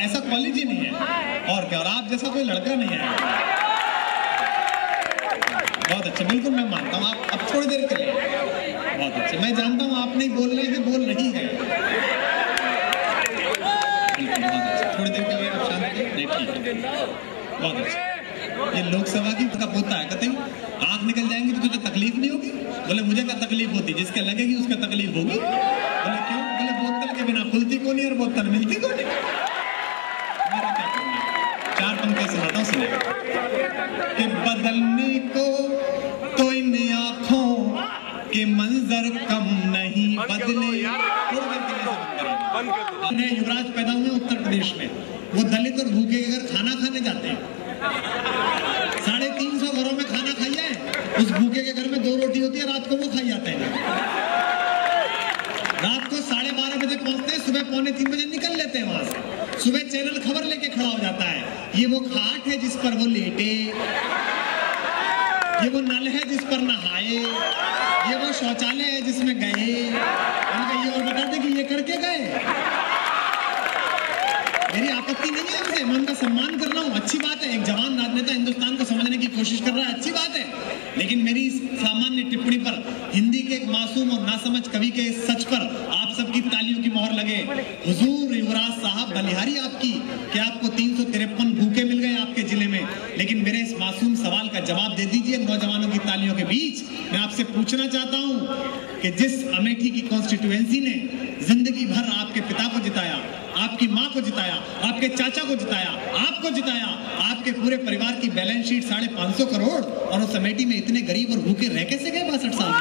ऐसा कॉलेज ही नहीं है और क्या, और आप जैसा कोई लड़का नहीं है। बहुत अच्छा, बिल्कुल मैं मानता हूँ। आप अब थोड़ी देर के लिए बहुत अच्छे, मैं जानता हूँ आप नहीं बोल रहे हैं, बोल रही है। बहुत अच्छा, थोड़ी देर के लिए आप शांत नहीं, ठीक है, बहुत अच्छा। ये लोकसभा की कब होता है, कहते हैं आंख निकल जाएंगी तो तुझे तकलीफ नहीं होगी? बोले मुझे क्या तकलीफ होती, जिसके लगेगी उसका तकलीफ होगी। बोले क्यों? बोले बोतल के बिना खुलती को नहीं और बोतल मिलती को नहीं। मेरा क्या करना है, 4 पंक्ति सुनाता हूँ, सुने कि बदलने को तो इन आँखों के मंजर कम नहीं बदले। युवराज पैदा हुए उत्तर प्रदेश में, वो दलित और भूखे के घर खाना खाने जाते हैं। 350 घरों में खाना खाइए, उस भूखे के घर में 2 रोटी होती है, रात को वो खाई जाते हैं। रात को 12:30 बजे पहुंचते हैं, सुबह 2:45 बजे निकल लेते हैं वहां से। सुबह चैनल खबर लेके खड़ा हो जाता है, ये वो खाट है जिस पर वो लेटे, ये वो नल है जिस पर नहाए, ये वो शौचालय है जिसमें गए। उनका ये और बता दे कि ये करके गए। मेरी आपत्ति नहीं है उनसे, मैं उनका सम्मान कर रहा हूँ, अच्छी बात है। एक जवान राजनेता हिंदुस्तान को समझने की कोशिश कर रहा है, अच्छी बात है। लेकिन मेरी सामान्य टिप्पणी पर, हिंदी के एक मासूम और नासमझ कवि के सच पर आप सबकी तालियों की मोहर लगे। हुजूर युवराज साहब, बलिहारी आपकी कि आपको 353 भूखे मिल गए आपके जिले में। लेकिन मेरे इस मासूम सवाल का जवाब दे दीजिए नौजवानों की तालियों के बीच। मैं आपसे पूछना चाहता हूँ कि जिस अमेठी की कॉन्स्टिट्यूएंसी ने जिंदगी भर आपके पिता को जिताया, आपकी माँ को जिताया, आपके चाचा को जिताया, आपको जिताया, आपके पूरे परिवार की बैलेंस शीट 550 करोड़, और उस अमेठी में इतने गरीब और भूखे रह कैसे गए 62 साल में?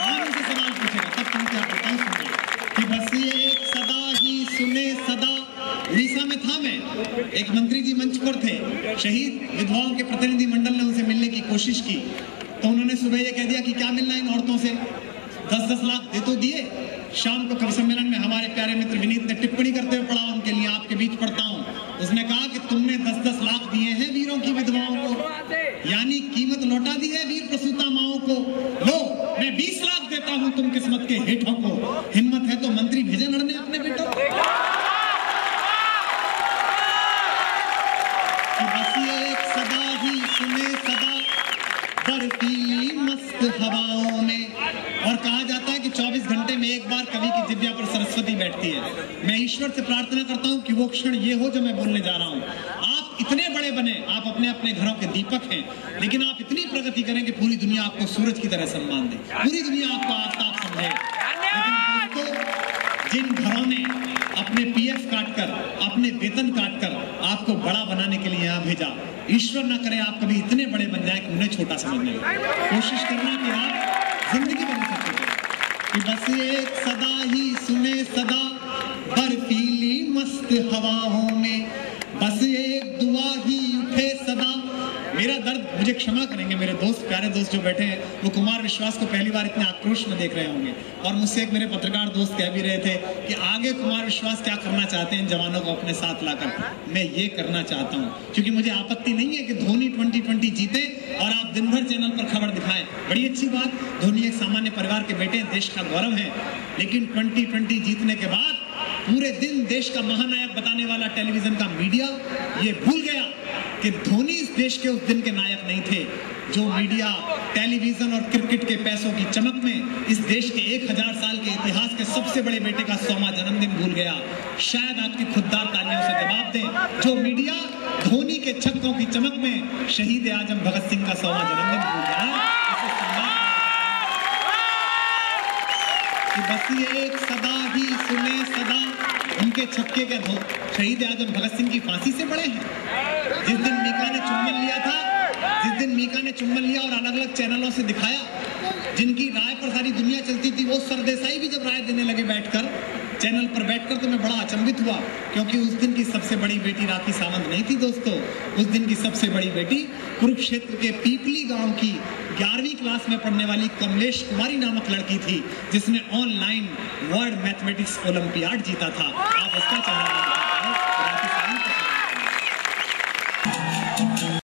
कौन से सवाल पूछेगा? तब तुम क्या बताओ, सुनिए कि बस ये एक सदा ही सुने सदा। उड़ीसा में था मैं, एक मंत्री जी मंच पर थे, शहीद विधवाओं के प्रतिनिधि मंडल ने उनसे मिलने की कोशिश की, तो उन्होंने सुबह ये कह दिया कि क्या मिलना इन औरतों से, 10-10 लाख दे तो दिए। शाम को कवि सम्मेलन में हमारे प्यारे मित्र विनीत ने टिप्पणी करते हुए पढ़ा, उनके लिए आपके बीच पढ़ता हूं। उसने कहा कि तुमने 10-10 लाख दिए हैं वीरों की विधवाओं को, यानी कीमत लौटा दी है वीर प्रसूता माओं को। लो मैं 20 लाख देता हूं तुम किस्मत के हेठों को, हिम्मत है तो मंत्री भेजे लड़ने अपने बेटों को। बस ये एक सदा ही सुने सदा बरफीली मस्त हवाओं में। और कहा जाता है कि 24 घंटे में एक बार कवि की जिह्वा पर सरस्वती बैठती है। मैं ईश्वर से प्रार्थना करता हूं कि वो क्षण ये हो जो मैं बोलने जा रहा हूं। आप इतने बड़े बने, आप अपने अपने घरों के दीपक हैं, लेकिन आप इतनी प्रगति करें कि पूरी दुनिया आपको सूरज की तरह सम्मान दे, पूरी दुनिया आपको आफताब समझे। लेकिन दोस्तों, जिन घरों ने अपने पीएफ काटकर, अपने वेतन काटकर आपको बड़ा बनाने के लिए यहाँ भेजा, ईश्वर ना करे आप कभी इतने बड़े बन जाए कि उन्हें छोटा समझने लगे। कोशिश करना कि आप जिंदगी बन सके। कि बस एक सदा ही सुने सदा बर्फीली मस्त हवाओं में, बस एक दुआ ही उठे सदा। मेरा दर्द, मुझे क्षमा करेंगे मेरे दोस्त, प्यारे दोस्त जो बैठे हैं, वो कुमार विश्वास को पहली बार इतने आक्रोश में देख रहे होंगे। और मुझसे एक मेरे पत्रकार दोस्त कह भी रहे थे कि आगे कुमार विश्वास क्या करना चाहते हैं जवानों को अपने साथ लाकर। मैं ये करना चाहता हूँ, क्योंकि मुझे आपत्ति नहीं है कि धोनी 2020 जीते और आप दिन भर चैनल पर खबर दिखाएं, बड़ी अच्छी बात। धोनी एक सामान्य परिवार के बेटे हैं, देश का गौरव है। लेकिन 2020 जीतने के बाद पूरे दिन देश का महानायक बताने वाला टेलीविजन का मीडिया ये भूल गया कि धोनी इस देश के उस दिन के नायक नहीं थे। जो मीडिया टेलीविजन और क्रिकेट के पैसों की चमक में इस देश के 1000 साल के इतिहास के सबसे बड़े बेटे का 100वां जन्मदिन भूल गया। शायद आपकी खुददार तालियों से जवाब दें जो मीडिया धोनी के छक्कों की चमक में शहीद आजम भगत सिंह का 100वां जन्मदिन भूल गया। बस ये एक सदा ही सुने सदा, उनके छक्के के शहीद आजम भगत सिंह की फांसी से बड़े हैं। जिस दिन मीका ने चुम्बन लिया था, जिस दिन मीका ने चुम्बन लिया और अलग अलग चैनलों से दिखाया, जिनकी राय पर सारी दुनिया चलती थी, वो सरदेसाई भी जब राय देने लगे बैठकर चैनल पर बैठकर, तो मैं बड़ा अचंभित हुआ, क्योंकि उस दिन की सबसे बड़ी बेटी राखी सावंत नहीं थी दोस्तों। उस दिन की सबसे बड़ी बेटी कुरुक्षेत्र के पीपली गांव की 11वीं क्लास में पढ़ने वाली कमलेश कुमारी नामक लड़की थी, जिसने ऑनलाइन वर्ल्ड मैथमेटिक्स ओलंपियाड जीता था। आप उसका चैनल